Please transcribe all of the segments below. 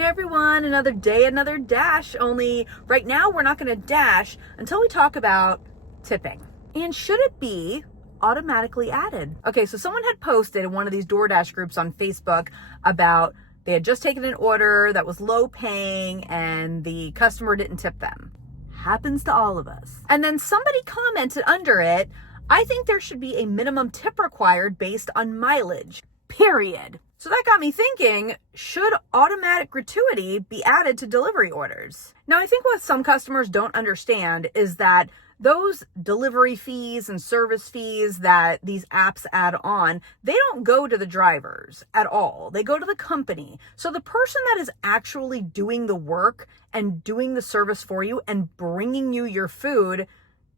Hey everyone, another day, another dash, only right now we're not going to dash until we talk about tipping. And should it be automatically added? Okay, so someone had posted in one of these DoorDash groups on Facebook about they had just taken an order that was low paying and the customer didn't tip them. Happens to all of us. And then somebody commented under it, I think there should be a minimum tip required based on mileage, period. So that got me thinking, should automatic gratuity be added to delivery orders? Now, I think what some customers don't understand is that those delivery fees and service fees that these apps add on, they don't go to the drivers at all. They go to the company. So the person that is actually doing the work and doing the service for you and bringing you your food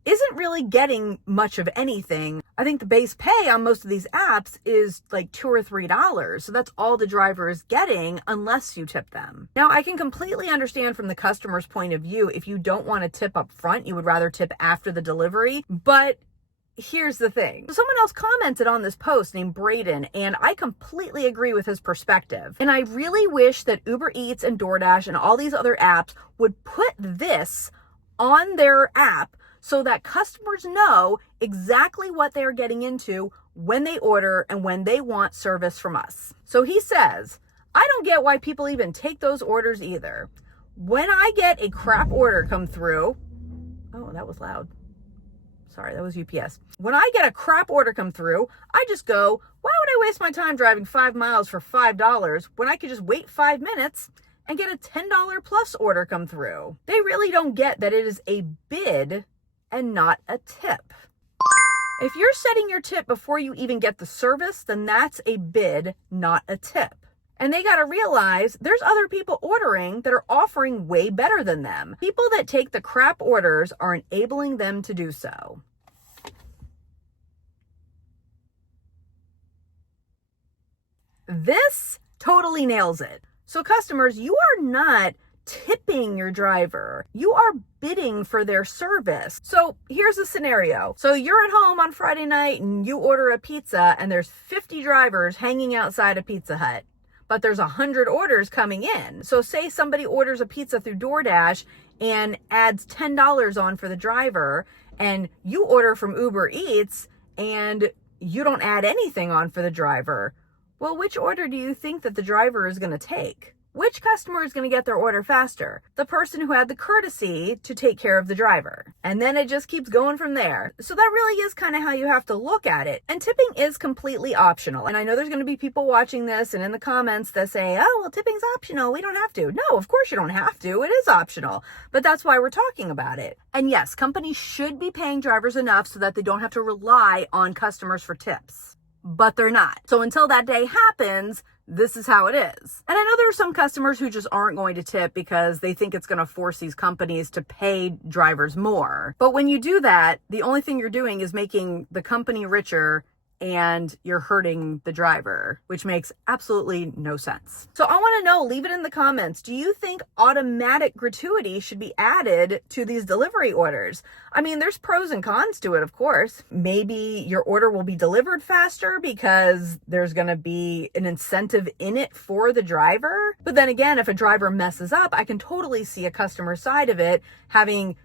isn't really getting much of anything. I think the base pay on most of these apps is like $2 or $3. So that's all the driver is getting unless you tip them. Now, I can completely understand from the customer's point of view, if you don't want to tip up front, you would rather tip after the delivery. But here's the thing. Someone else commented on this post named Braden, and I completely agree with his perspective. And I really wish that Uber Eats and DoorDash and all these other apps would put this on their app so that customers know exactly what they're getting into when they order and when they want service from us. So he says, I don't get why people even take those orders either. When I get a crap order come through, oh, that was loud. Sorry, that was UPS. When I get a crap order come through, I just go, why would I waste my time driving 5 miles for $5 when I could just wait 5 minutes and get a $10 plus order come through? They really don't get that it is a bid and not a tip. If you're setting your tip before you even get the service, then that's a bid, not a tip. And they got to realize there's other people ordering that are offering way better than them. People that take the crap orders are enabling them to do so. This totally nails it. So customers, you are not tipping your driver. You are bidding for their service. So here's a scenario. So you're at home on Friday night and you order a pizza and there's 50 drivers hanging outside a Pizza Hut, but there's 100 orders coming in. So say somebody orders a pizza through DoorDash and adds $10 on for the driver, and you order from Uber Eats and you don't add anything on for the driver. Well, which order do you think that the driver is going to take? Which customer is going to get their order faster? The person who had the courtesy to take care of the driver. And then it just keeps going from there. So that really is kind of how you have to look at it. And tipping is completely optional. And I know there's going to be people watching this and in the comments that say, oh, well, tipping's optional. We don't have to. No, of course you don't have to. It is optional. But that's why we're talking about it. And yes, companies should be paying drivers enough so that they don't have to rely on customers for tips. But they're not. So until that day happens, this is how it is. And I know there are some customers who just aren't going to tip because they think it's going to force these companies to pay drivers more. But when you do that, the only thing you're doing is making the company richer and you're hurting the driver, which makes absolutely no sense. So I want to know, leave it in the comments. Do you think automatic gratuity should be added to these delivery orders? I mean, there's pros and cons to it, of course. Maybe your order will be delivered faster because there's going to be an incentive in it for the driver. But then again, if a driver messes up, I can totally see a customer side of it having,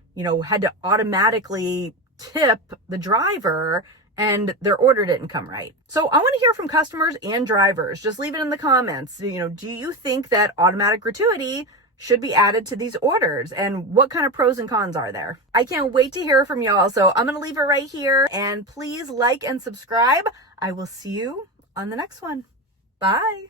had to automatically tip the driver and their order didn't come right. So I want to hear from customers and drivers. Just leave it in the comments. Do you think that automatic gratuity should be added to these orders? And what kind of pros and cons are there? I can't wait to hear from y'all. So I'm going to leave it right here. And please like and subscribe. I will see you on the next one. Bye.